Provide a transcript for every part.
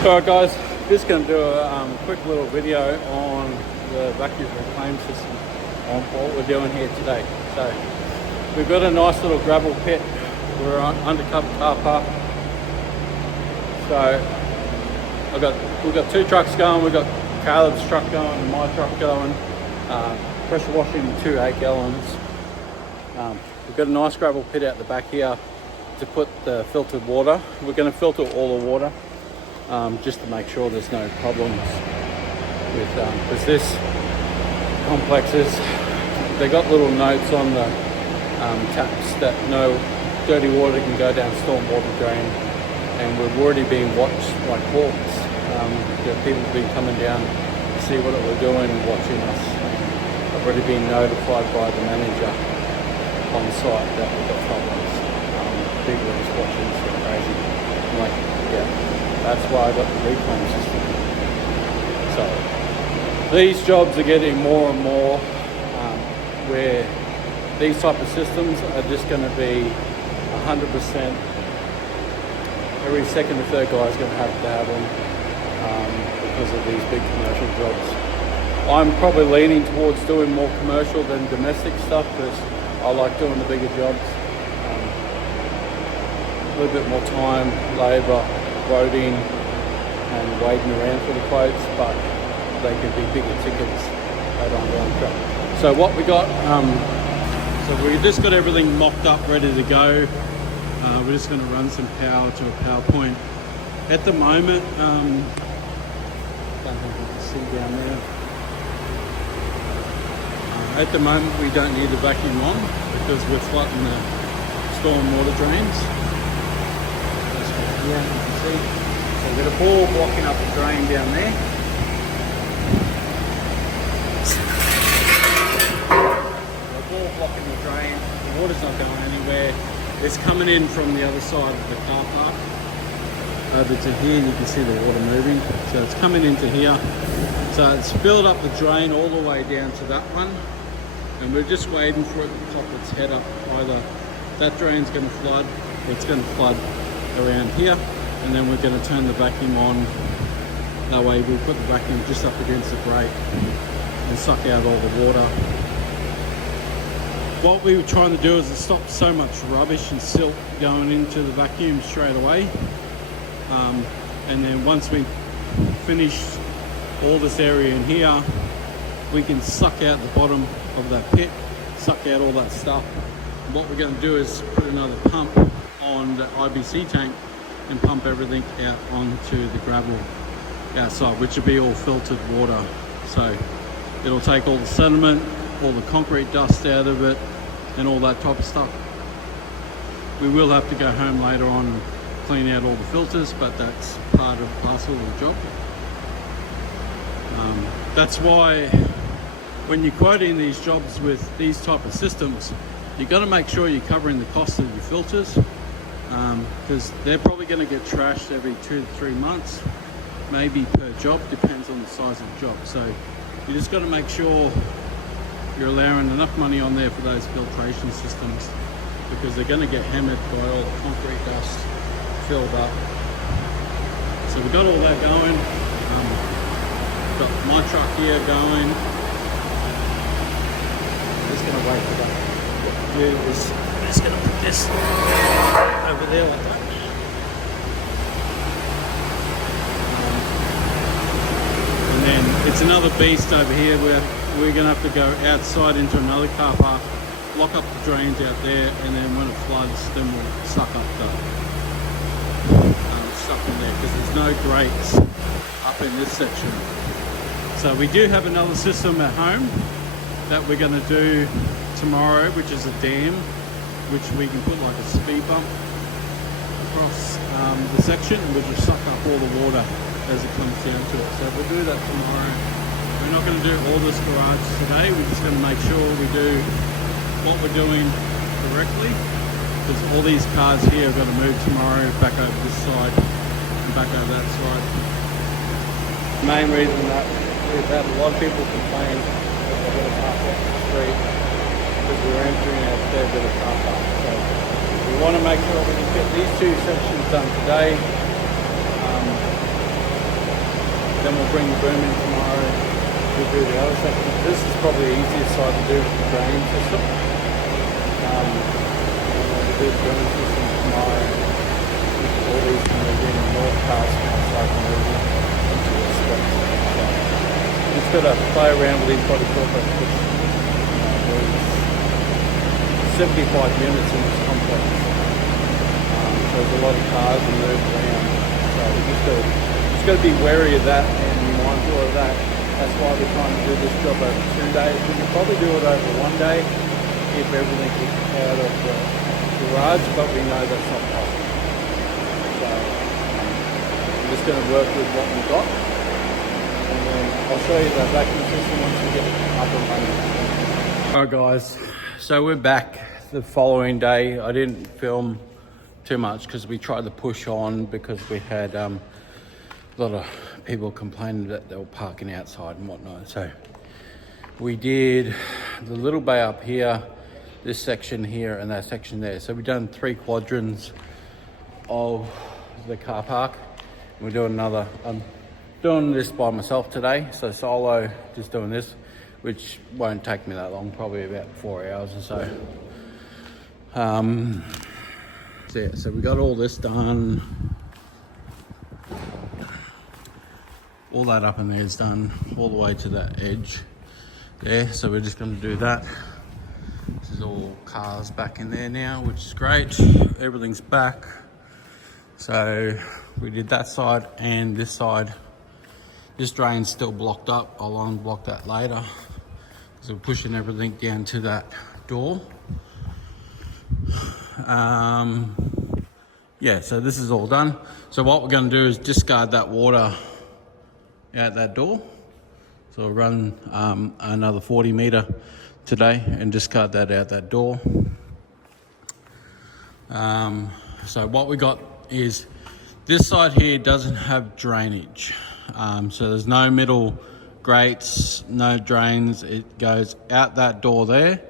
Alright guys, just going to do a quick little video on the vacuum reclaim system on what we're doing here today. So we've got a nice little gravel pit. We're on undercover car park. So we've got two trucks going. We've got Caleb's truck going and my truck going. Pressure washing 2 8-gallons. We've got a nice gravel pit out the back here to put the filtered water. We're going to filter all the water. Just to make sure there's no problems with because this complexes, they got little notes on the taps that no dirty water can go down stormwater drain, and we've already been watched by courts. There are people have been coming down to see what we're doing, watching us. I've already been notified by the manager on site that we've got problems. People are just watching us go crazy. I'm like, yeah. That's why I got the reclaim system. So these jobs are getting more and more where these type of systems are just going to be 100%. Every second or third guy is going to have them because of these big commercial jobs. I'm probably leaning towards doing more commercial than domestic stuff because I like doing the bigger jobs. A little bit more time, labour, quoting and waiting around for the quotes, but they could be bigger tickets later on down the track. So what we got, so we just got everything mocked up, ready to go. We're just going to run some power to a power point. At the moment, don't think you can see down there. At the moment we don't need the vacuum on because we're flooding the storm water drains. Yeah, you can see. So we've got a ball blocking up the drain down there. A ball blocking the drain. The water's not going anywhere. It's coming in from the other side of the car park over to here, and you can see the water moving. So it's coming into here. So it's filled up the drain all the way down to that one, and we're just waiting for it to pop its head up. Either that drain's going to flood, or it's going to flood around here, and then we're going to turn the vacuum on. That way we'll put the vacuum just up against the grate and suck out all the water. What we were trying to do is to stop so much rubbish and silt going into the vacuum straight away, and then once we finish all this area in here, we can suck out the bottom of that pit, suck out all that stuff. What we're going to do is put another pump on the IBC tank and pump everything out onto the gravel outside, which will be all filtered water. So it'll take all the sediment, all the concrete dust out of it, and all that type of stuff. We will have to go home later on and clean out all the filters, but that's part of the parcel of the job. That's why when you're quoting these jobs with these type of systems, you've got to make sure you're covering the cost of your filters, because they're probably going to get trashed every 2 to 3 months, maybe per job, depends on the size of the job. So you just got to make sure you're allowing enough money on there for those filtration systems, because they're going to get hammered by all the concrete dust filled up. So we've got all that going. Got my truck here going. Just going to wait for that. I'm just going to put this over there like that. And then it's another beast over here where we're going to have to go outside into another car park, block up the drains out there, and then when it floods, then we'll suck up the stuff in there, because there's no grates up in this section. So we do have another system at home that we're going to do tomorrow, which is a dam, which we can put like a speed bump across the section, and we'll just suck up all the water as it comes down to it. So we'll do that tomorrow. We're not going to do all this garage today. We're just going to make sure we do what we're doing correctly, because all these cars here are going to move tomorrow back over this side and back over that side. The main reason that we've had a lot of people complain that they're going to park off the street because we're entering a fair bit of car park. So we want to make sure we can get these two sections done today. Then we'll bring the boom in tomorrow to do the other section. This is probably the easiest side to do with the drain system. And we'll do the boom system tomorrow. All these can move in, north cars outside can move in into the spot. So just got to play around with these body corporate. There's 75 units in this complex. So there's a lot of cars and move around. So we just got to be wary of that and be mindful of that. That's why we're trying to do this job over 2 days. We could probably do it over 1 day if everything is out of the garage, but we know that's not possible. So I'm just going to work with what we've got, and then I'll show you the vacuum system once we get it up and running. Alright guys, so we're back the following day. I didn't film too much because we tried to push on because we had a lot of people complaining that they were parking outside and whatnot. So we did the little bay up here, this section here and that section there. So we've done 3 quadrants of the car park. We're doing another, I'm doing this by myself today, so solo, just doing this, which won't take me that long, probably about 4 hours or so. So yeah, so we got all this done. All that up in there is done, all the way to that edge there. So we're just going to do that. This is all cars back in there now, which is great. Everything's back. So we did that side and this side. This drain's still blocked up. I'll unblock that later. So we're pushing everything down to that door. Yeah, so this is all done. So what we're going to do is discard that water out that door. So we'll run another 40 metre today and discard that out that door. So what we got is this side here doesn't have drainage. So there's no middle grates, no drains. It goes out that door there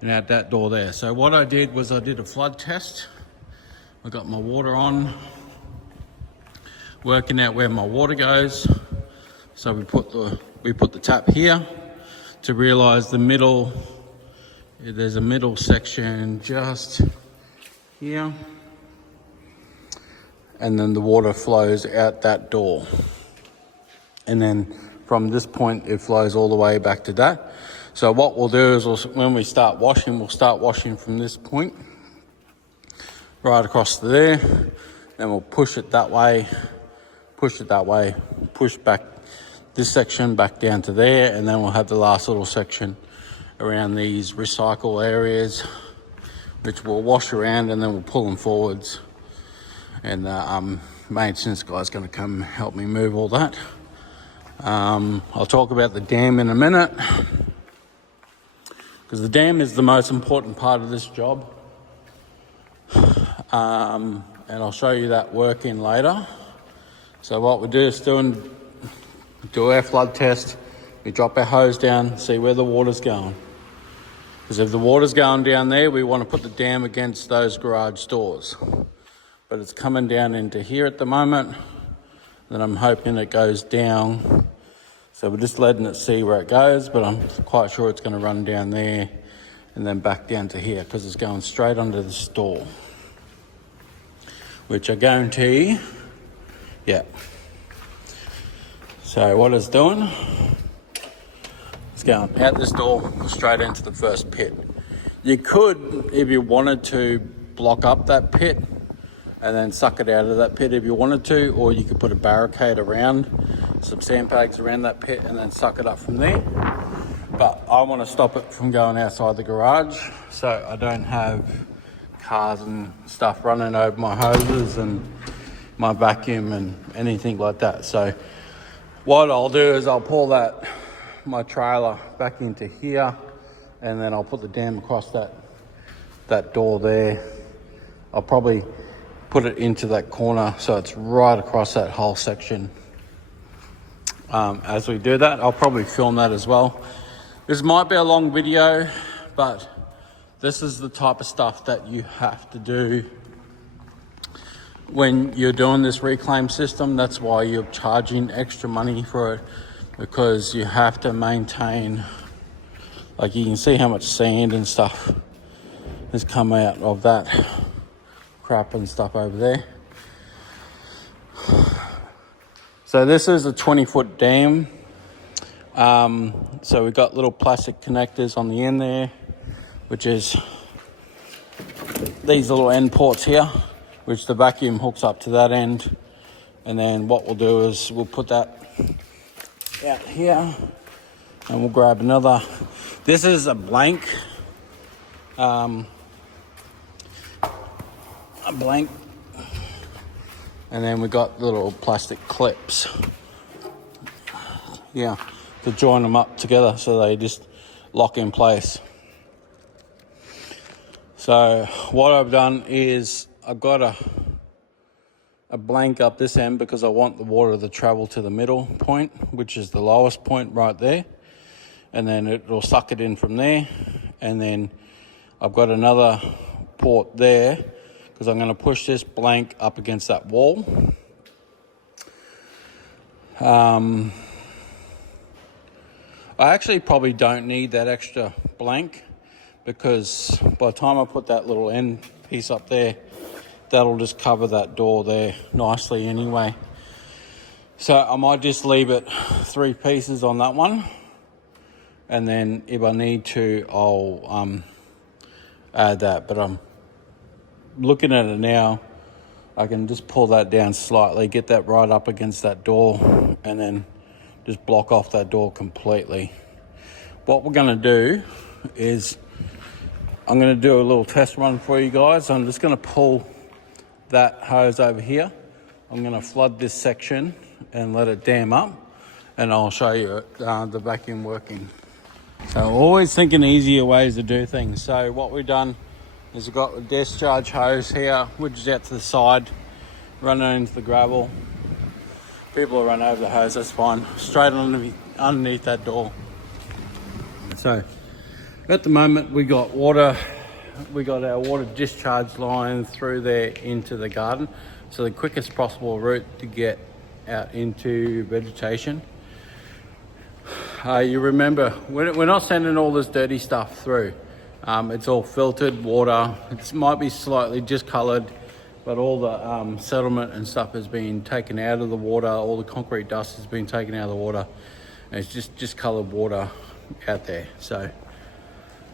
and out that door there. So what I did was I did a flood test. I got my water on, working out where my water goes. So we put the tap here to realise the middle. There's a middle section just here, and then the water flows out that door. And then from this point, it flows all the way back to that. So what we'll do is when we start washing, we'll start washing from this point right across to there. Then we'll push it that way, push back this section back down to there, and then we'll have the last little section around these recycle areas, which we'll wash around and then we'll pull them forwards. And maintenance guy's going to come help me move all that. I'll talk about the dam in a minute, because the dam is the most important part of this job. And I'll show you that working later. So what we do is do our flood test, we drop our hose down, see where the water's going. Because if the water's going down there, we want to put the dam against those garage doors. But it's coming down into here at the moment, then I'm hoping it goes down. So we're just letting it see where it goes, but I'm quite sure it's going to run down there and then back down to here, because it's going straight under the store. Which I guarantee, yeah. So what it's doing, it's going out this door, straight into the first pit. You could, if you wanted to, block up that pit and then suck it out of that pit if you wanted to, or you could put a barricade around, some sandbags around that pit and then suck it up from there. But I want to stop it from going outside the garage, so I don't have cars and stuff running over my hoses and my vacuum and anything like that. So what I'll do is I'll pull my trailer back into here, and then I'll put the dam across that door there. I'll probably put it into that corner so it's right across that whole section. As we do that, I'll probably film that as well. This might be a long video, but this is the type of stuff that you have to do when you're doing this reclaim system, that's why you're charging extra money for it, because you have to maintain, like you can see how much sand and stuff has come out of that crap and stuff over there. So this is a 20-foot dam. So we've got little plastic connectors on the end there, which is these little end ports here, which the vacuum hooks up to that end. And then what we'll do is we'll put that out here and we'll grab another. This is a blank, and then we got little plastic clips, to join them up together so they just lock in place. So what I've done is I've got a blank up this end because I want the water to travel to the middle point, which is the lowest point right there, and then it'll suck it in from there. And then I've got another port there because I'm going to push this blank up against that wall. I actually probably don't need that extra blank, because by the time I put that little end piece up there, that'll just cover that door there nicely anyway. So I might just leave it 3 pieces on that one, and then if I need to, I'll add that. But I'm looking at it now, I can just pull that down slightly, get that right up against that door, and then just block off that door completely. What we're going to do is I'm going to do a little test run for you guys. I'm just going to pull that hose over here. I'm going to flood this section and let it dam up, and I'll show you the vacuum working. So always thinking easier ways to do things. So what we've done is we've got the discharge hose here, which is out to the side, running into the gravel. People will run over the hose, that's fine. Straight underneath that door. So at the moment we got water. We got our water discharge line through there into the garden. So the quickest possible route to get out into vegetation. You remember, we're not sending all this dirty stuff through. It's all filtered water. It might be slightly discoloured, but all the settlement and stuff has been taken out of the water. All the concrete dust has been taken out of the water. And it's just coloured water out there. So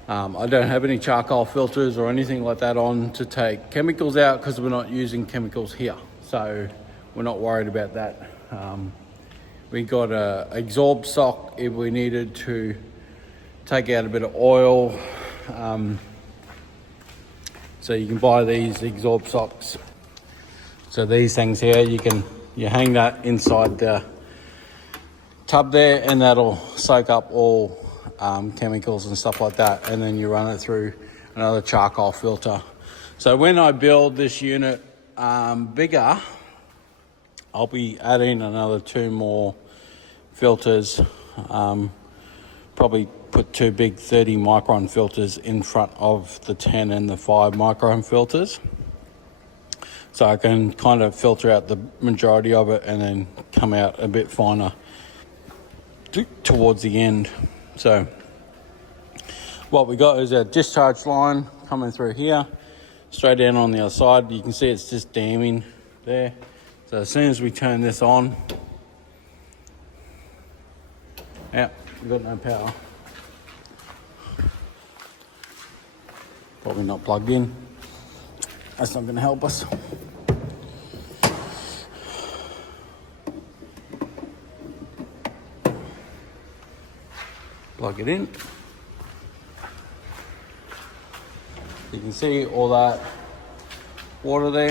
I don't have any charcoal filters or anything like that on to take chemicals out, because we're not using chemicals here. So we're not worried about that. We got a absorb sock if we needed to take out a bit of oil. So you can buy these absorb socks. So these things here, you hang that inside the tub there, and that'll soak up all chemicals and stuff like that, and then you run it through another charcoal filter. So when I build this unit bigger, I'll be adding another 2 more filters. Probably put 2 big 30 micron filters in front of the 10 and the 5 micron filters, so I can kind of filter out the majority of it and then come out a bit finer towards the end. So what we got is a discharge line coming through here, straight down on the other side. You can see it's just damming there. So as soon as we turn this on, we've got no power. Probably not plugged in. That's not going to help us. Plug it in. You can see all that water there.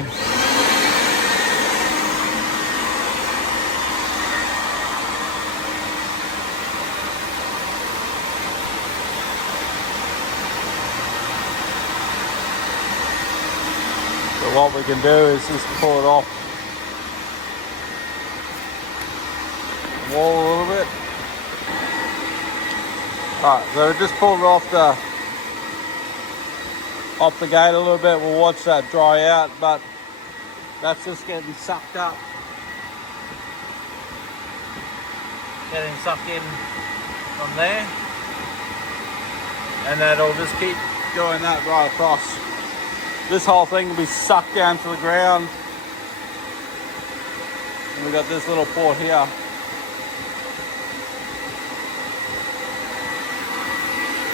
So what we can do is just pull it off the wall a little bit. Alright, so just pulled it off the gate a little bit. We'll watch that dry out, but That's just getting sucked up. Getting sucked in from there. And that'll just keep doing that right across. This whole thing will be sucked down to the ground. And we've got this little port here.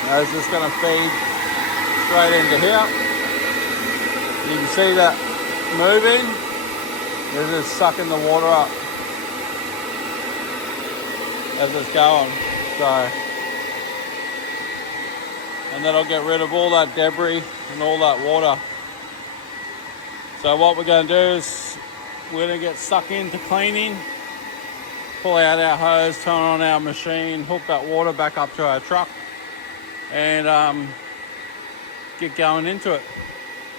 That's just going to feed straight into here. You can see that moving. It's just sucking the water up as it's going. So, and that'll get rid of all that debris and all that water. So what we're going to do is we're going to get stuck into cleaning, pull out our hose, turn on our machine, hook that water back up to our truck, and get going into it.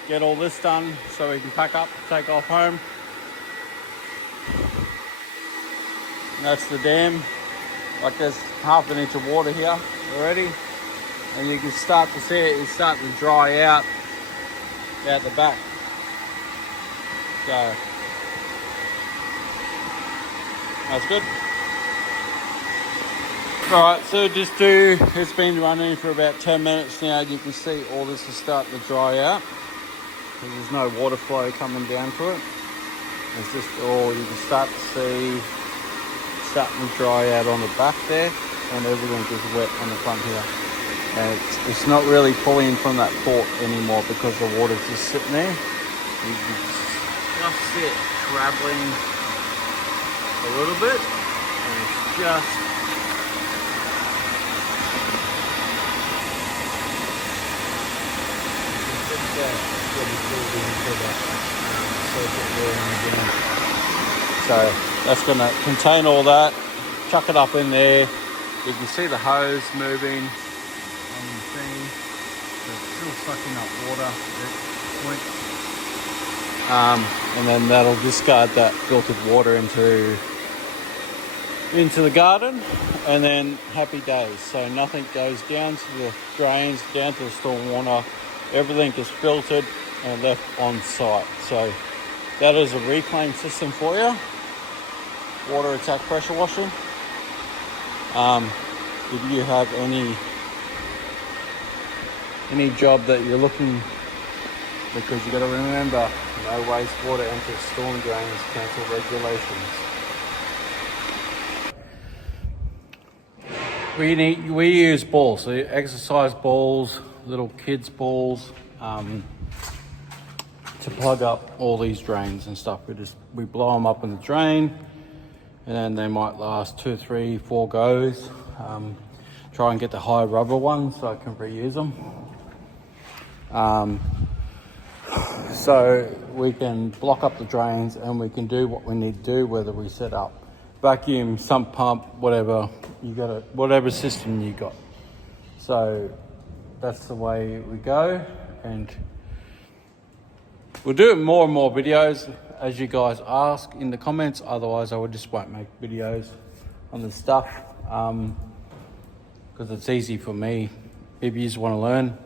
Get all this done so we can pack up, take off home. And that's the dam. Like there's half an inch of water here already. And you can start to see it is starting to dry out the back. So that's good. Alright, so it's been running for about 10 minutes now. You can see all this is starting to dry out. There's no water flow coming down to it. It's just all you can start to see starting to dry out on the back there, and everything is wet on the front here. And it's not really pulling from that port anymore because the water's just sitting there. You can just see it traveling a little bit, and it's just so that's going to contain all that. Chuck it up in there. You can see the hose moving on the thing. It's still sucking up water at this point. And then that'll discard that filtered water into the garden, and then happy days. So nothing goes down to the drains, down to the storm water. Everything is filtered and left on site. So that is a reclaim system for you. Water attack pressure washing. If you have any job that you're looking, because you got to remember, no wastewater enters storm drains, council regulations. We use balls, so exercise balls, little kids balls, to plug up all these drains and stuff. We blow them up in the drain, and then they might last 2, 3, 4 goes. Try and get the high rubber ones so I can reuse them. So we can block up the drains, and we can do what we need to do, whether we set up vacuum, sump pump, whatever whatever system you got. So that's the way we go, and we'll do more and more videos as you guys ask in the comments. Otherwise, I just won't make videos on this stuff, because it's easy for me. If you just want to learn,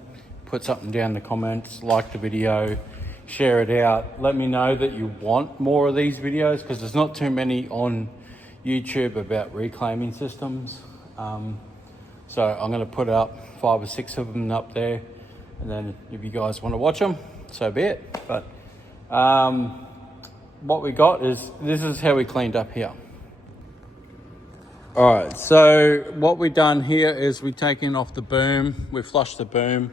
put something down in the comments, like the video, share it out. Let me know that you want more of these videos, because there's not too many on YouTube about reclaiming systems. So I'm going to put up 5 or 6 of them up there, and then if you guys want to watch them, so be it. But what we got is, this is how we cleaned up here. All right, so what we've done here is we've taken off the boom, we flushed the boom,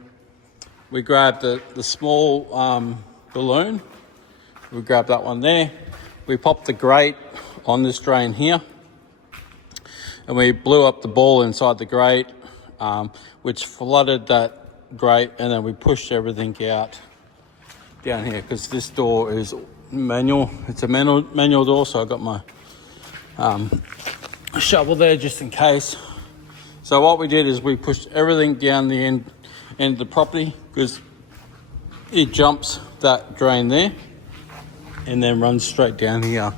we grabbed the small balloon, we grabbed that one there, we popped the grate on this drain here, and we blew up the ball inside the grate, which flooded that grate, and then we pushed everything out down here, because this door is manual. It's a manual door, so I got my shovel there just in case. So what we did is we pushed everything down the end of the property, because it jumps that drain there and then runs straight down here.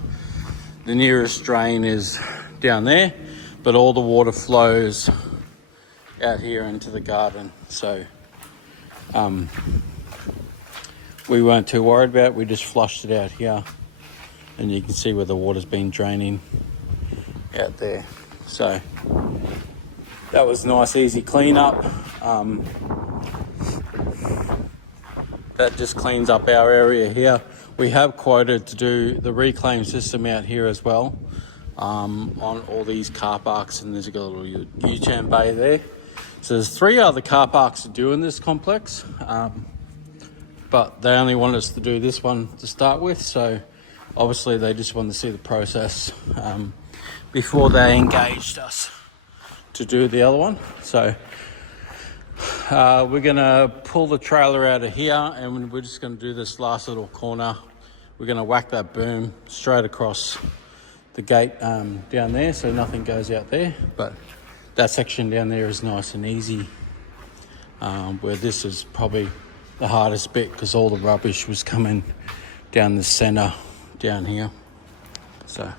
The nearest drain is down there, but all the water flows out here into the garden. So we weren't too worried about it. We just flushed it out here. and you can see where the water's been draining out there. So that was a nice easy cleanup. That just cleans up our area here. We have quoted to do the reclaim system out here as well, on all these car parks, and there's a little U-turn bay there. So there's 3 other car parks to do in this complex, but they only wanted us to do this one to start with, so obviously they just wanted to see the process before they engaged us to do the other one. So we're gonna pull the trailer out of here, and we're just gonna do this last little corner. We're gonna whack that boom straight across the gate down there, so nothing goes out there. But that section down there is nice and easy, where this is probably the hardest bit because all the rubbish was coming down the center down here. So